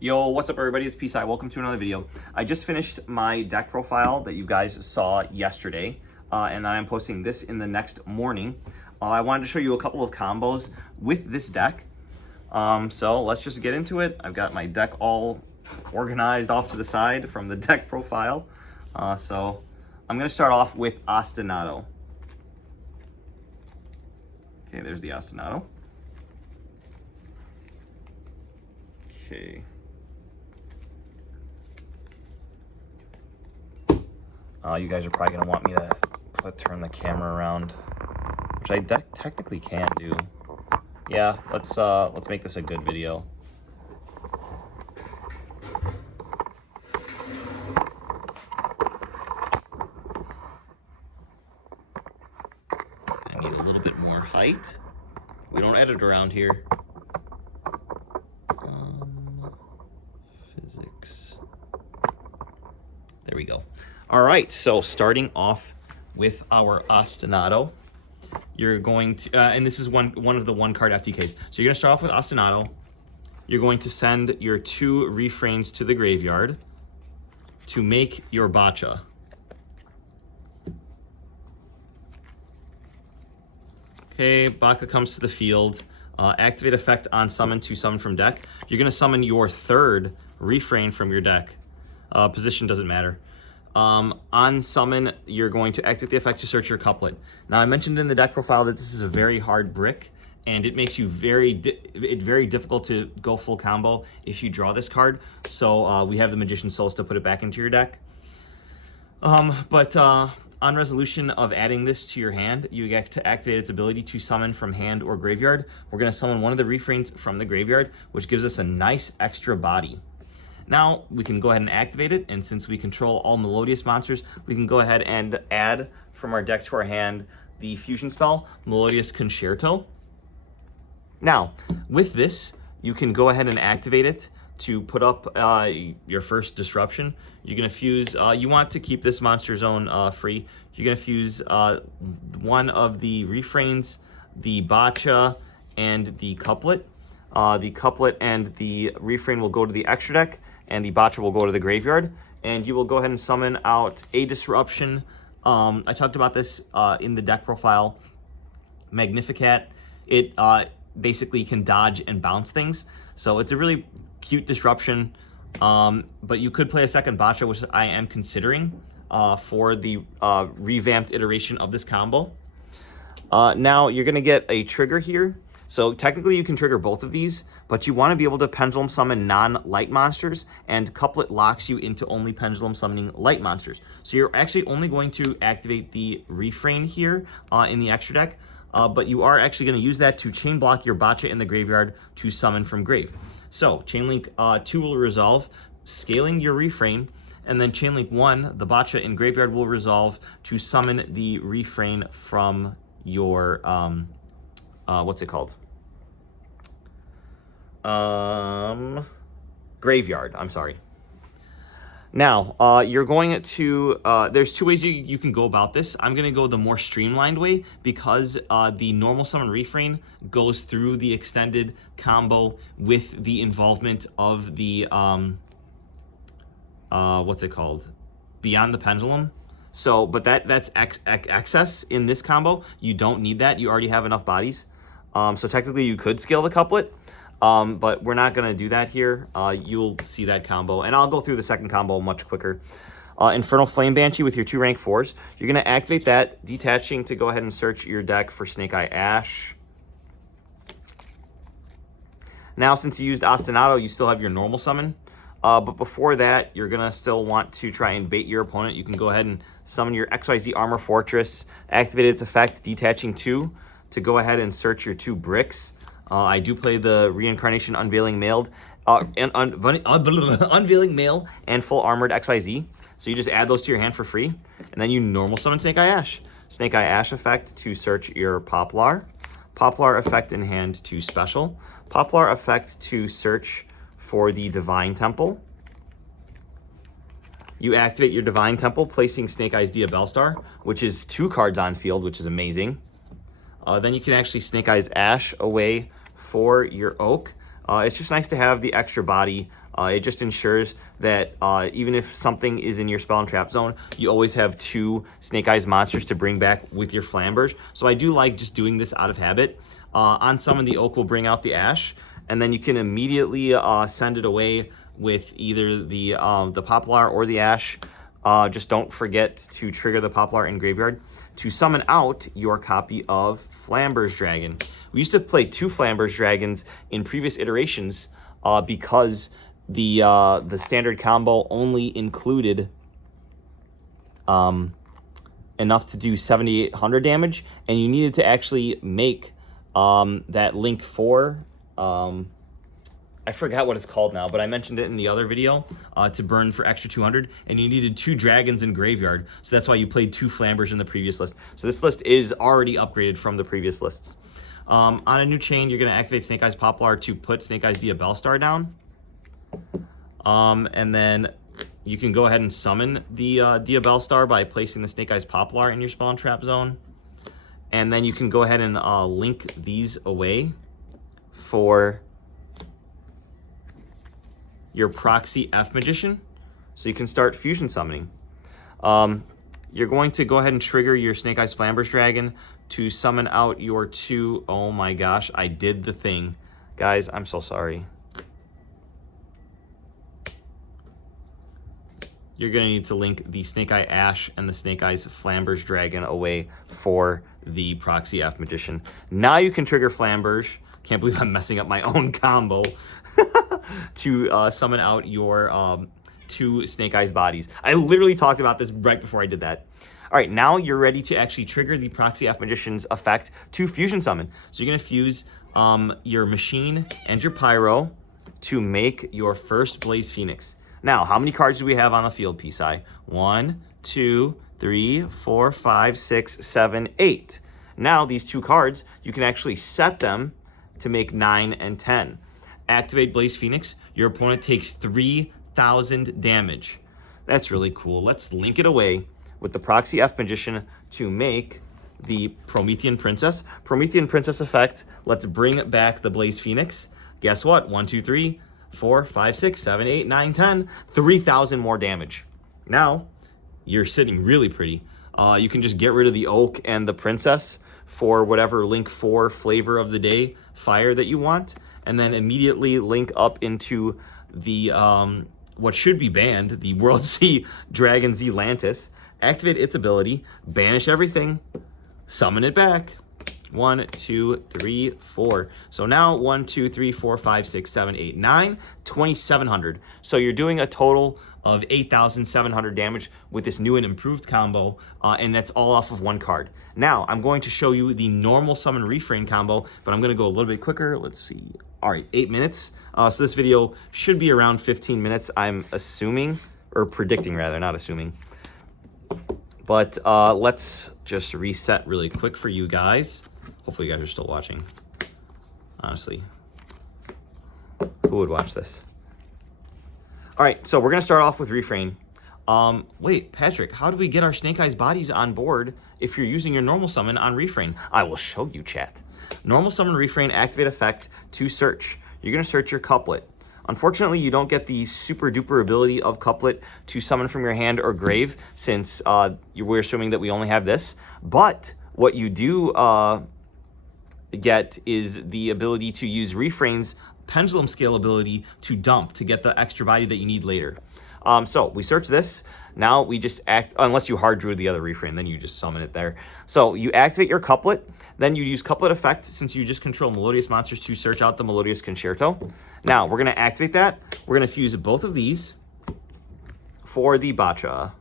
Yo, what's up everybody? It's Peace. Welcome to another video. I just finished my deck profile that you guys saw yesterday, and then I'm posting this in the next morning. I wanted to show you a couple of combos with this deck. So let's just get into it. I've got my deck all organized off to the side from the deck profile. So I'm going to start off with Ostinato. Okay, there's the Ostinato. Okay. You guys are probably gonna want me to turn the camera around, which I technically can't do. Yeah, let's make this a good video. I need a little bit more height. We don't edit around here. Physics. There we go. All right, so starting off with our Ostinato, you're going to, and this is one of the one-card FTKs. So you're gonna start off with Ostinato. You're going to send your 2 Refrains to the graveyard to make your Bacha. Okay, Bacha comes to the field. Activate effect on summon to summon from deck. You're gonna summon your 3rd Refrain from your deck. Position doesn't matter. On summon, you're going to activate the effect to search your couplet. Now, I mentioned in the deck profile that this is a very hard brick, and it makes you very difficult to go full combo if you draw this card. So we have the Magician's Souls to put it back into your deck. But on resolution of adding this to your hand, you get to activate its ability to summon from hand or graveyard. We're going to summon one of the Refrains from the graveyard, which gives us a nice extra body. Now we can go ahead and activate it, and since we control all Melodious monsters, we can go ahead and add from our deck to our hand the fusion spell, Melodious Concerto. Now, with this, you can go ahead and activate it to put up your first disruption. You're going to fuse, you want to keep this monster zone free. You're going to fuse one of the Refrains, the Bacha, and the couplet. The couplet and the Refrain will go to the extra deck, and the Bacha will go to the graveyard, and you will go ahead and summon out a disruption. I talked about this in the deck profile. Magnificat, it basically can dodge and bounce things, so it's a really cute disruption, but you could play a second Bacha, which I am considering for the revamped iteration of this combo. Now you're going to get a trigger here. So technically you can trigger both of these, but you want to be able to pendulum summon non-light monsters, and couplet locks you into only pendulum summoning light monsters. So you're actually only going to activate the Refrain here in the extra deck, but you are actually going to use that to chain block your Bacha in the graveyard to summon from grave. So Chainlink 2 will resolve, scaling your Refrain, and then Chainlink 1, the Bacha in graveyard, will resolve to summon the Refrain from your what's it called? Graveyard, I'm sorry. Now, you're going to, there's 2 ways you can go about this. I'm going to go the more streamlined way, because the normal summon Refrain goes through the extended combo with the involvement of the, what's it called? Beyond the Pendulum. So, but that's excess in this combo. You don't need that. You already have enough bodies. So technically you could scale the couplet, but we're not going to do that here. You'll see that combo, and I'll go through the second combo much quicker. Infernal Flame Banshee with your 2 rank 4s. You're going to activate that, detaching to go ahead and search your deck for Snake Eye Ash. Now, since you used Ostinato, you still have your normal summon. But before that, you're going to still want to try and bait your opponent. You can go ahead and summon your XYZ Armor Fortress, activate its effect, detaching 2, to go ahead and search your 2 bricks. I do play the Reincarnation Unveiling Mailed, Unveiling Mail and Full Armored XYZ. So you just add those to your hand for free, and then you normal summon Snake Eye Ash. Snake Eye Ash effect to search your Poplar. Poplar effect in hand to special. Poplar effect to search for the Divine Temple. You activate your Divine Temple, placing Snake Eyes Diabellstar, which is 2 cards on field, which is amazing. Then you can actually Snake Eyes Ash away for your Oak. It's just nice to have the extra body It just ensures that even if something is in your spell and trap zone, you always have 2 Snake Eyes monsters to bring back with your Flambers. So I do like just doing this out of habit. On summon, the Oak will bring out the Ash, and then you can immediately send it away with either the Poplar or the Ash. Just don't forget to trigger the Poplar in graveyard to summon out your copy of Flamber's Dragon. We used to play 2 Flamber's Dragons in previous iterations because the standard combo only included enough to do 7,800 damage, and you needed to actually make that Link 4. I forgot what it's called now, but I mentioned it in the other video, to burn for extra 200, and you needed 2 dragons in graveyard, so that's why you played 2 Flambers in the previous list. So this list is already upgraded from the previous lists. On a new chain, you're going to activate Snake Eyes Poplar to put Snake Eyes Diabellstar down. And then you can go ahead and summon the Diabellstar by placing the Snake Eyes Poplar in your spell and trap zone. And then you can go ahead and link these away for your proxy F Magician, so you can start fusion summoning. You're going to go ahead and trigger your Snake Eyes Flamber's Dragon to summon out your 2. Oh my gosh, I did the thing. Guys, I'm so sorry. You're going to need to link the Snake Eye Ash and the Snake Eyes Flamber's Dragon away for the proxy F Magician. Now you can trigger Flambers. Can't believe I'm messing up my own combo. To summon out your 2 Snake Eyes bodies. I literally talked about this right before I did that. All right, now you're ready to actually trigger the Proxy F Magician's effect to fusion summon. So you're going to fuse your Machine and your Pyro to make your first Blaze Phoenix. Now, how many cards do we have on the field, Pisai? 1, 2, 3, 4, 5, 6, 7, 8. Now, these 2 cards, you can actually set them to make 9 and 10. Activate Blaze Phoenix. Your opponent takes 3,000 damage. That's really cool. Let's link it away with the Proxy F Magician to make the Promethean Princess. Promethean Princess effect. Let's bring back the Blaze Phoenix. Guess what? 1, 2, 3, 4, 5, 6, 7, 8, 9, 10. 3,000 more damage. Now, you're sitting really pretty. You can just get rid of the Oak and the Princess for whatever Link 4 flavor of the day fire that you want, and then immediately link up into the what should be banned, the World Sea Dragon Zealantis. Activate its ability, banish everything, summon it back. 1, 2, 3, 4. So now 1, 2, 3, 4, 5, 6, 7, 8, 9, 2,700. So you're doing a total of 8,700 damage with this new and improved combo, and that's all off of 1 card. Now, I'm going to show you the normal summon Refrain combo, but I'm going to go a little bit quicker. Let's see. All right, 8 minutes. So this video should be around 15 minutes, I'm assuming, or predicting rather, not assuming. But let's just reset really quick for you guys. Hopefully you guys are still watching. Honestly, who would watch this? All right, so we're gonna start off with Refrain. Wait, Patrick, how do we get our Snake Eyes bodies on board if you're using your normal summon on Refrain? I will show you, chat. Normal summon Refrain, activate effect to search. You're gonna search your couplet. Unfortunately, you don't get the super duper ability of couplet to summon from your hand or grave, since we're assuming that we only have this. But what you do get is the ability to use Refrain's pendulum scale ability to dump to get the extra body that you need later. So we search this. Now we just unless you hard drew the other Refrain, then you just summon it there. So you activate your couplet, then you use couplet effect since you just control Melodious monsters to search out the Melodious Concerto. Now we're gonna activate that. We're gonna fuse both of these for the Bacha.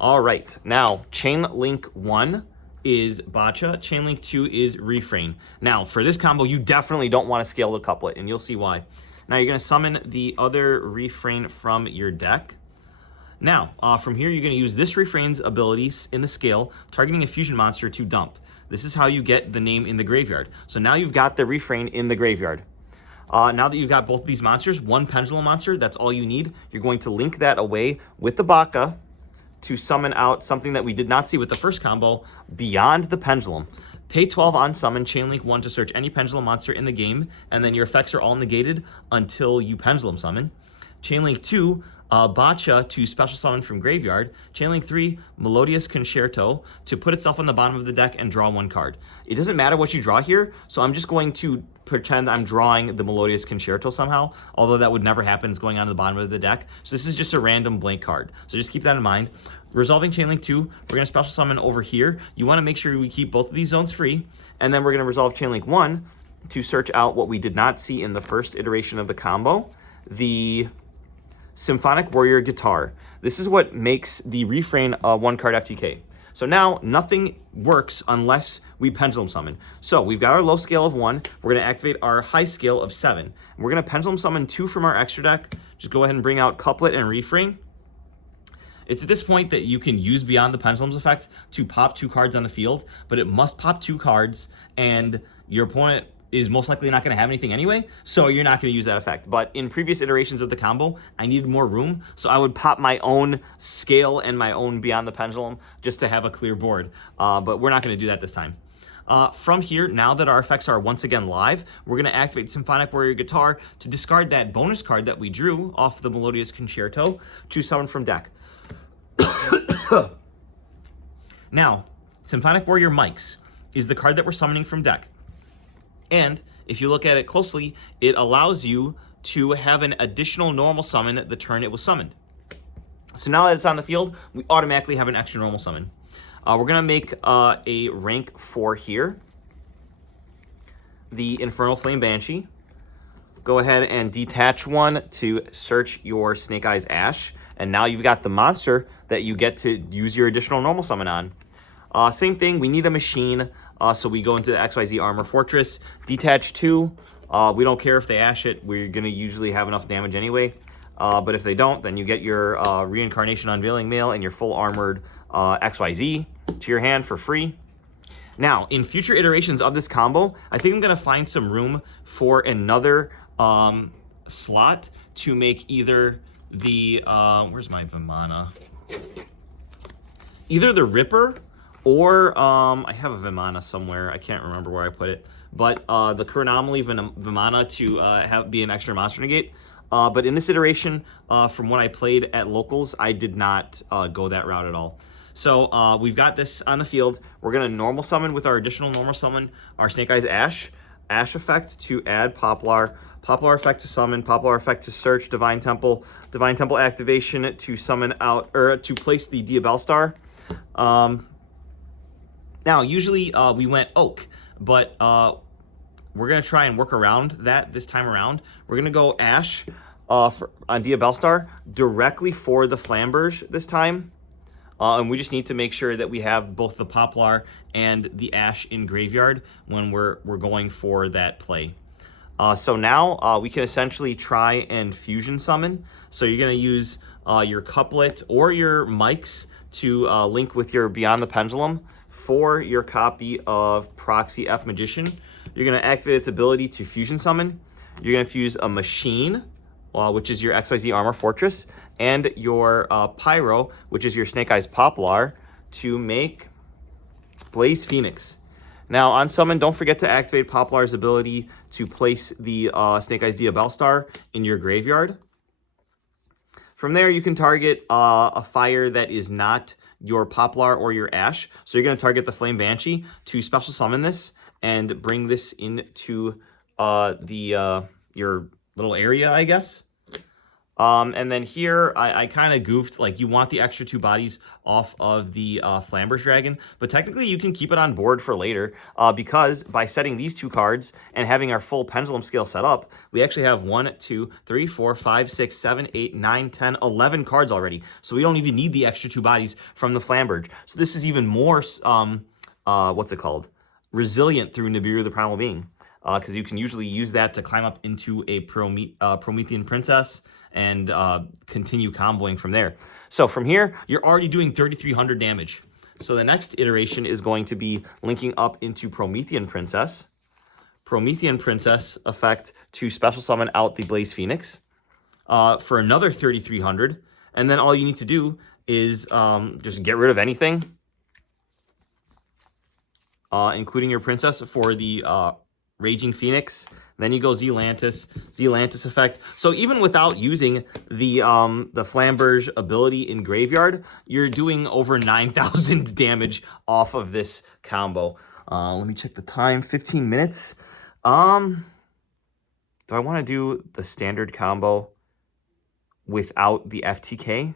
All right, now chain link 1 is Bacha, chain link 2 is Refrain. Now for this combo, you definitely don't want to scale the couplet, and you'll see why. Now you're going to summon the other Refrain from your deck. Now, from here, you're going to use this Refrain's abilities in the scale, targeting a fusion monster to dump. This is how you get the name in the graveyard. So now you've got the Refrain in the graveyard. Now that you've got both of these monsters, 1 pendulum monster, that's all you need. You're going to link that away with the Baka to summon out something that we did not see with the first combo, Beyond the Pendulum. Pay 12 on summon, Chainlink 1 to search any pendulum monster in the game, and then your effects are all negated until you pendulum summon. Chainlink 2, Botcha to special summon from graveyard. Chainlink 3, Melodious Concerto to put itself on the bottom of the deck and draw 1 card. It doesn't matter what you draw here, so I'm just going to pretend I'm drawing the Melodious Concerto somehow, although that would never happen. It's going on the bottom of the deck. So this is just a random blank card. So just keep that in mind. Resolving Chainlink 2, we're going to special summon over here. You want to make sure we keep both of these zones free, and then we're going to resolve Chainlink 1 to search out what we did not see in the first iteration of the combo, the Symphonic Warrior Guitar. This is what makes the Refrain 1-card FTK. So now nothing works unless we pendulum summon. So we've got our low scale of 1. We're going to activate our high scale of 7. And we're going to pendulum summon 2 from our extra deck. Just go ahead and bring out Couplet and Refrain. It's at this point that you can use Beyond the Pendulum's effect to pop 2 cards on the field, but it must pop 2 cards, and your opponent is most likely not going to have anything anyway, so you're not going to use that effect. But in previous iterations of the combo, I needed more room, so I would pop my own scale and my own Beyond the Pendulum just to have a clear board. But we're not going to do that this time. From here, now that our effects are once again live, we're going to activate Symphonic Warrior Guitar to discard that bonus card that we drew off the Melodious Concerto to summon from deck. Now, Symphonic Warrior Mics is the card that we're summoning from deck. And if you look at it closely, it allows you to have an additional normal summon the turn it was summoned. So now that it's on the field, we automatically have an extra normal summon. We're going to make a rank 4 here. The Infernal Flame Banshee. Go ahead and detach 1 to search your Snake Eyes Ash. And now you've got the monster that you get to use your additional normal summon on. Same thing, we need a machine. So we go into the XYZ Armor Fortress, detach 2. We don't care if they ash it. We're going to usually have enough damage anyway. But if they don't, then you get your Reincarnation Unveiling Mail and your full armored XYZ to your hand for free. Now, in future iterations of this combo, I think I'm going to find some room for another slot to make either the, where's my Vimana? Either the Ripper or I have a Vimana somewhere. I can't remember where I put it. But the Chronomaly Vimana to be an extra monster negate. But in this iteration, from what I played at locals, I did not go that route at all. So we've got this on the field. We're going to normal summon with our additional normal summon, our Snake Eyes Ash. Ash effect to add Poplar. Poplar effect to summon. Poplar effect to search. Divine Temple. Divine Temple activation to summon out, or to place the Diabell Star. Now, usually we went Oak, but we're going to try and work around that this time around. We're going to go Ash on Diabell Star directly for the Flamberge this time. And we just need to make sure that we have both the Poplar and the Ash in graveyard when we're going for that play. So now we can essentially try and fusion summon. So you're going to use your Couplet or your Mics to link with your Beyond the Pendulum for your copy of Proxy F Magician. You're going to activate its ability to fusion summon. You're going to fuse a Machine, which is your XYZ Armor Fortress, and your Pyro, which is your Snake Eyes Poplar, to make Blaze Phoenix. Now, on summon, don't forget to activate Poplar's ability to place the Snake Eyes Diabell Star in your graveyard. From there, you can target a fire that is not your Poplar or your Ash. So you're going to target the Flame Banshee to special summon this and bring this into your little area, I guess. And then here, I kind of goofed, like you want the extra 2 bodies off of the Flamberge Dragon, but technically you can keep it on board for later because by setting these 2 cards and having our full Pendulum scale set up, we actually have 1, 2, 3, 4, 5, 6, 7, 8, 9, 10, 11 cards already. So we don't even need the extra 2 bodies from the Flamberge. So this is even more, what's it called? Resilient through Nibiru the Primal Being. Because you can usually use that to climb up into a Promethean Princess and continue comboing from there. So from here, you're already doing 3,300 damage. So the next iteration is going to be linking up into Promethean Princess. Promethean Princess effect to special summon out the Blaze Phoenix for another 3,300. And then all you need to do is just get rid of anything. including your princess for the Raging Phoenix. Then you go Zealantis effect. So even without using the Flamberge ability in Graveyard, you're doing over 9,000 damage off of this combo. Let me check the time. 15 minutes. Do I want to do the standard combo without the FTK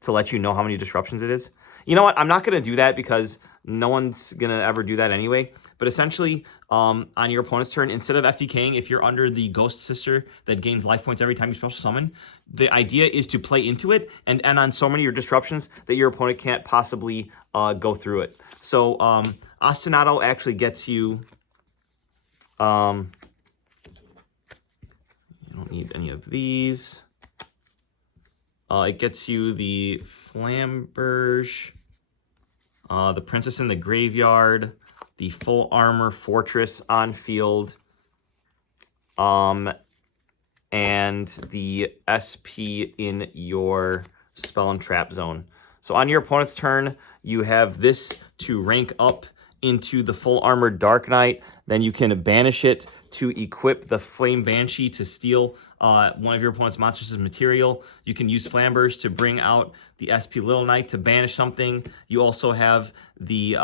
to let you know how many disruptions it is? You know what? I'm not going to do that because no one's going to ever do that anyway. But essentially, on your opponent's turn, instead of FTKing, if you're under the Ghost Sister that gains life points every time you special summon, the idea is to play into it and end on so many of your disruptions that your opponent can't possibly go through it. So Ostinato actually gets you... you don't need any of these. It gets you the Flamberge, the Princess in the Graveyard, the Full Armor Fortress on field, and the SP in your Spell and Trap zone. So on your opponent's turn, you have this to rank up into the Full Armor Dark Knight. Then you can banish it to equip the Flame Banshee to steal one of your opponent's monsters' material. You can use Flamberge to bring out the SP Little Knight to banish something. You also have the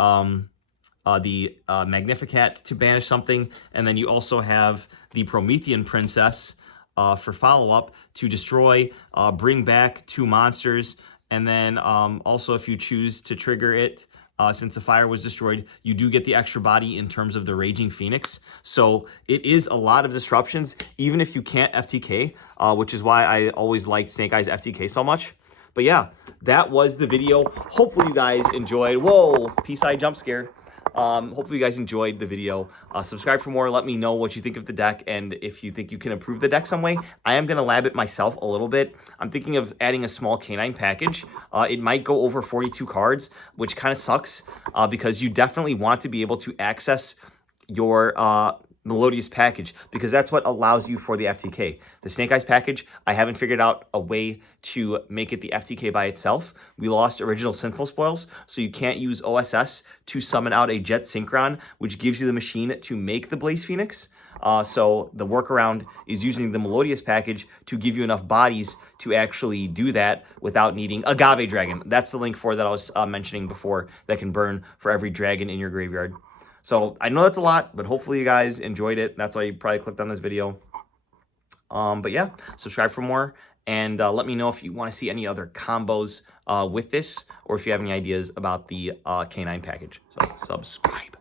Magnificat to banish something. And then you also have the Promethean Princess for follow-up to destroy, bring back 2 monsters. And then also if you choose to trigger it, since the fire was destroyed, you do get the extra body in terms of the Raging Phoenix. So it is a lot of disruptions, even if you can't FTK, which is why I always liked Snake Eyes FTK so much. But yeah, that was the video. Hopefully you guys enjoyed. Whoa, peace-eye jump scare. Hopefully you guys enjoyed the video. Subscribe for more. Let me know what you think of the deck and if you think you can improve the deck some way. I am going to lab it myself a little bit. I'm thinking of adding a small canine package. It might go over 42 cards, which kind of sucks because you definitely want to be able to access your Melodious package because that's what allows you for the FTK. The Snake Eyes package, I haven't figured out a way to make it the FTK by itself. We lost original Synthal Spoils, so you can't use OSS to summon out a Jet Synchron, which gives you the machine to make the Blaze Phoenix. So the workaround is using the Melodious package to give you enough bodies to actually do that without needing Agave Dragon. That's the link for that I was mentioning before that can burn for every dragon in your graveyard. So I know that's a lot, but hopefully you guys enjoyed it. That's why you probably clicked on this video. But yeah, subscribe for more. And let me know if you want to see any other combos with this or if you have any ideas about the K9 package. So subscribe.